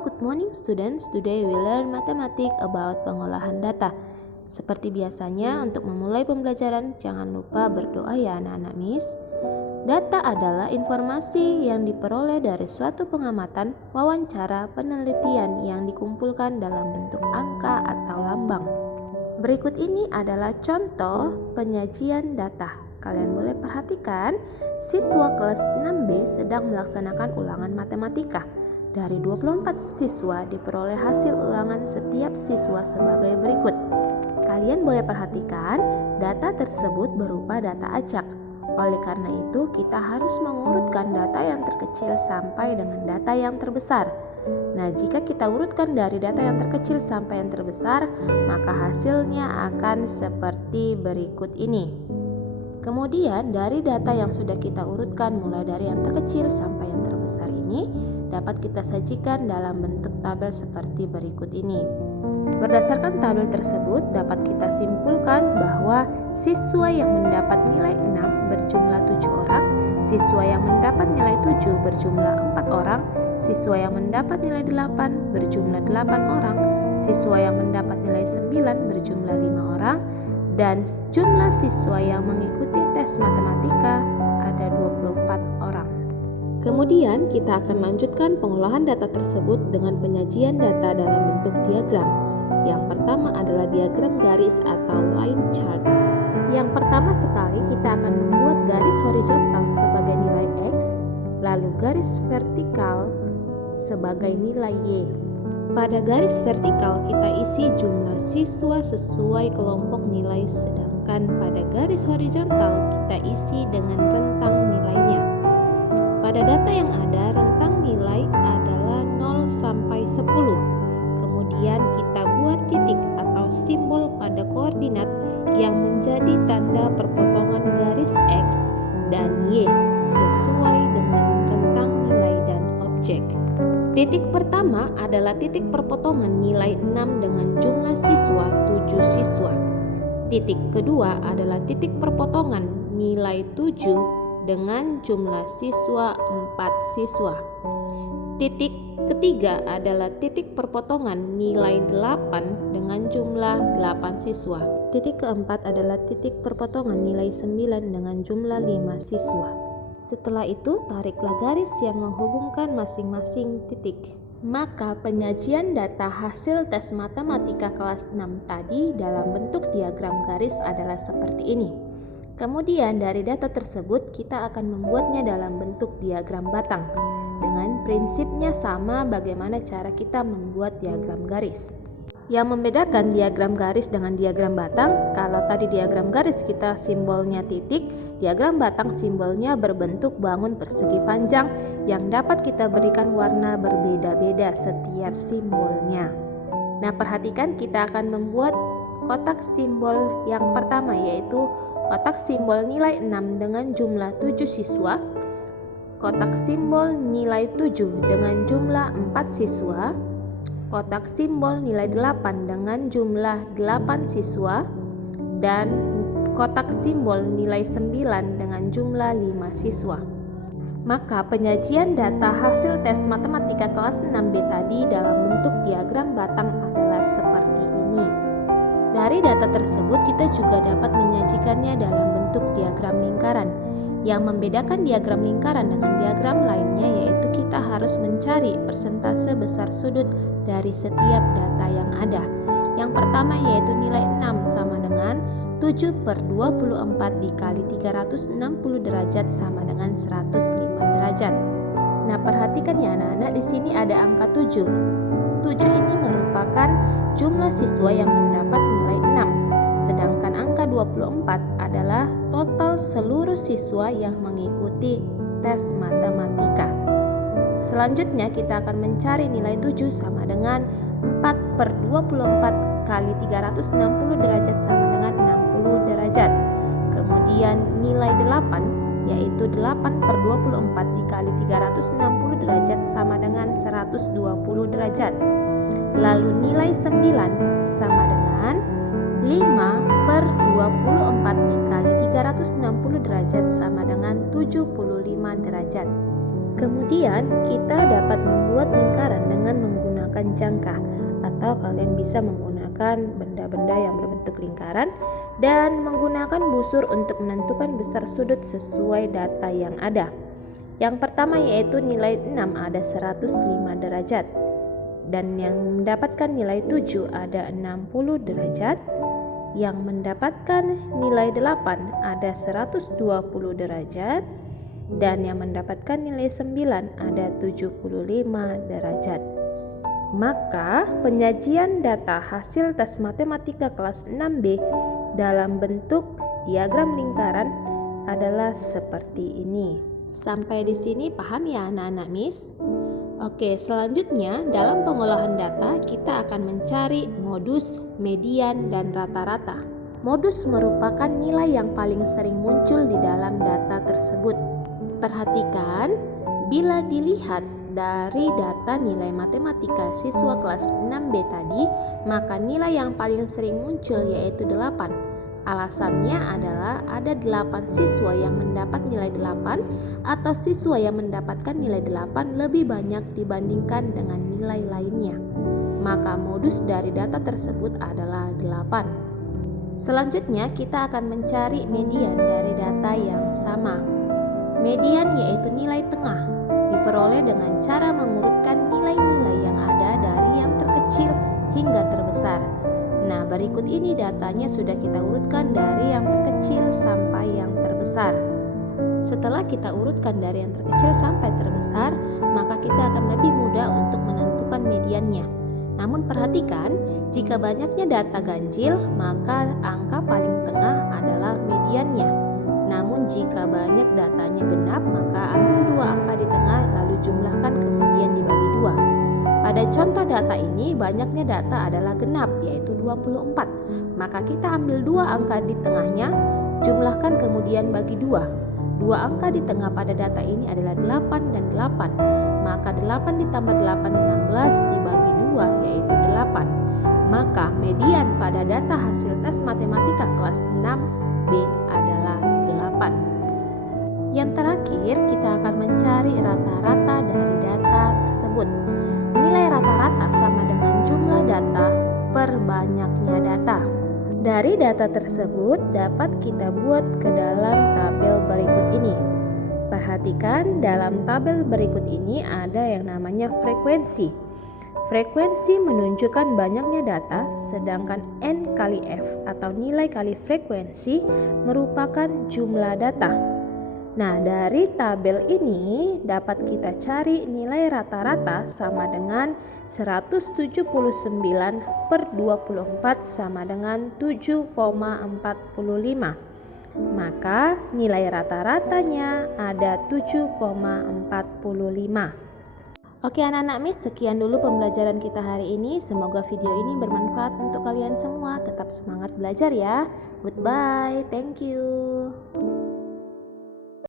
good morning students. Today we learn mathematics about pengolahan data. Seperti biasanya, untuk memulai pembelajaran, jangan lupa berdoa ya anak-anak Miss. Data adalah informasi yang diperoleh dari suatu pengamatan, wawancara, penelitian yang dikumpulkan dalam bentuk angka atau lambang. Berikut ini adalah contoh penyajian data. Kalian boleh perhatikan, siswa kelas 6B sedang melaksanakan ulangan matematika. Dari 24 siswa diperoleh hasil ulangan setiap siswa sebagai berikut. Kalian boleh perhatikan, data tersebut berupa data acak. Oleh karena itu, kita harus mengurutkan data yang terkecil sampai dengan data yang terbesar. Nah, jika kita urutkan dari data yang terkecil sampai yang terbesar, maka hasilnya akan seperti berikut ini. Kemudian dari data yang sudah kita urutkan mulai dari yang terkecil sampai yang terbesar ini dapat kita sajikan dalam bentuk tabel seperti berikut ini. Berdasarkan tabel tersebut dapat kita simpulkan bahwa siswa yang mendapat nilai 6 berjumlah 7 orang, siswa yang mendapat nilai 7 berjumlah 4 orang, siswa yang mendapat nilai 8 berjumlah 8 orang, siswa yang mendapat nilai 9 berjumlah 5 orang, dan jumlah siswa yang mengikuti tes matematika ada 24 orang. Kemudian kita akan lanjutkan pengolahan data tersebut dengan penyajian data dalam bentuk diagram. Yang pertama adalah diagram garis atau line chart. Yang pertama sekali kita akan membuat garis horizontal sebagai nilai X, lalu garis vertikal sebagai nilai Y. Pada garis vertikal kita isi jumlah siswa sesuai kelompok nilai, sedangkan pada garis horizontal kita isi dengan rentang nilainya. Pada data yang ada, rentang nilai adalah 0 sampai 10. Kemudian kita buat titik atau simbol pada koordinat yang menjadi tanda perpotongan garis X dan Y sesuai dengan rentang nilai dan objek. Titik pertama adalah titik perpotongan nilai 6 dengan jumlah siswa 7 siswa. Titik kedua adalah titik perpotongan nilai 7 dengan jumlah siswa 4 siswa. Titik ketiga adalah titik perpotongan nilai 8 dengan jumlah 8 siswa. Titik keempat adalah titik perpotongan nilai 9 dengan jumlah 5 siswa. Setelah itu, tariklah garis yang menghubungkan masing-masing titik. Maka penyajian data hasil tes matematika kelas 6 tadi dalam bentuk diagram garis adalah seperti ini. Kemudian dari data tersebut kita akan membuatnya dalam bentuk diagram batang. Dengan prinsipnya sama bagaimana cara kita membuat diagram garis. Yang membedakan diagram garis dengan diagram batang, kalau tadi diagram garis kita simbolnya titik, diagram batang simbolnya berbentuk bangun persegi panjang yang dapat kita berikan warna berbeda-beda setiap simbolnya. Nah, perhatikan kita akan membuat kotak simbol yang pertama, yaitu kotak simbol nilai 6 dengan jumlah 7 siswa, kotak simbol nilai 7 dengan jumlah 4 siswa, kotak simbol nilai 8 dengan jumlah 8 siswa, dan kotak simbol nilai 9 dengan jumlah 5 siswa. Maka penyajian data hasil tes matematika kelas 6B tadi dalam bentuk diagram batang adalah seperti ini. Dari data tersebut kita juga dapat menyajikannya dalam bentuk diagram lingkaran. Yang membedakan diagram lingkaran dengan diagram lainnya yaitu kita harus mencari persentase besar sudut dari setiap data yang ada. Yang pertama yaitu nilai 6 sama dengan 7/24 dikali 360 derajat sama dengan 105 derajat. Nah, perhatikan ya anak-anak, di sini ada angka 7. 7 ini merupakan jumlah siswa yang mendapat nilai 6. Sedangkan angka 24 /adalah total seluruh siswa yang mengikuti tes matematika. Selanjutnya kita akan mencari nilai 7 sama dengan 4/24 kali 360 derajat sama dengan 60 derajat. Kemudian nilai 8 yaitu 8/24 dikali 360 derajat sama dengan 120 derajat. Lalu nilai 9 sama dengan 5/24 dikali 360 derajat sama dengan 75 derajat. Kemudian kita dapat membuat lingkaran dengan menggunakan menggunakan jangka, atau kalian bisa menggunakan benda-benda yang berbentuk lingkaran dan menggunakan busur untuk menentukan besar sudut sesuai data yang ada. Yang pertama yaitu nilai 6 ada 105 derajat, dan yang mendapatkan nilai 7 ada 60 derajat. Yang mendapatkan nilai 8 ada 120 derajat, dan yang mendapatkan nilai 9 ada 75 derajat. Maka penyajian data hasil tes matematika kelas 6B dalam bentuk diagram lingkaran adalah seperti ini. Sampai di sini paham ya anak-anak Miss? Oke, selanjutnya dalam pengolahan data kita akan mencari modus, median, dan rata-rata. Modus merupakan nilai yang paling sering muncul di dalam data tersebut. Perhatikan, bila dilihat dari data nilai matematika siswa kelas 6B tadi, maka nilai yang paling sering muncul yaitu 8. Alasannya adalah ada 8 siswa yang mendapat nilai 8 atau siswa yang mendapatkan nilai 8 lebih banyak dibandingkan dengan nilai lainnya. Maka modus dari data tersebut adalah 8. Selanjutnya kita akan mencari median dari data yang sama. Median yaitu nilai tengah, diperoleh dengan cara mengurutkan nilai-nilai yang ada dari yang terkecil hingga terbesar. Nah, berikut ini datanya sudah kita urutkan dari yang terkecil sampai yang terbesar. Setelah kita urutkan dari yang terkecil sampai terbesar, maka kita akan lebih mudah untuk menentukan mediannya. Namun perhatikan, jika banyaknya data ganjil, maka angka paling tengah adalah mediannya. Namun jika banyak datanya genap, maka ambil 2 angka di tengah lalu jumlahkan kemudian dibagi 2. Pada contoh data ini banyaknya data adalah genap yaitu 24. Maka kita ambil 2 angka di tengahnya, jumlahkan kemudian bagi 2. 2 angka di tengah pada data ini adalah 8 dan 8. Maka 8 ditambah 8 16 dibagi 2 yaitu 8. Maka median pada data hasil tes matematika kelas 6B adalah 8. Yang terakhir kita akan mencari rata-rata dari data tersebut. Nilai rata-rata sama dengan jumlah data per banyaknya data. Dari data tersebut dapat kita buat ke dalam tabel berikut ini. Perhatikan dalam tabel berikut ini ada yang namanya frekuensi. Frekuensi menunjukkan banyaknya data, sedangkan N kali F atau nilai kali frekuensi merupakan jumlah data. Nah, dari tabel ini dapat kita cari nilai rata-rata sama dengan 179 per 24 sama dengan 7,45. Maka nilai rata-ratanya ada 7,45. Oke anak-anak Miss, sekian dulu pembelajaran kita hari ini. Semoga video ini bermanfaat untuk kalian semua. Tetap semangat belajar ya. Goodbye, thank you.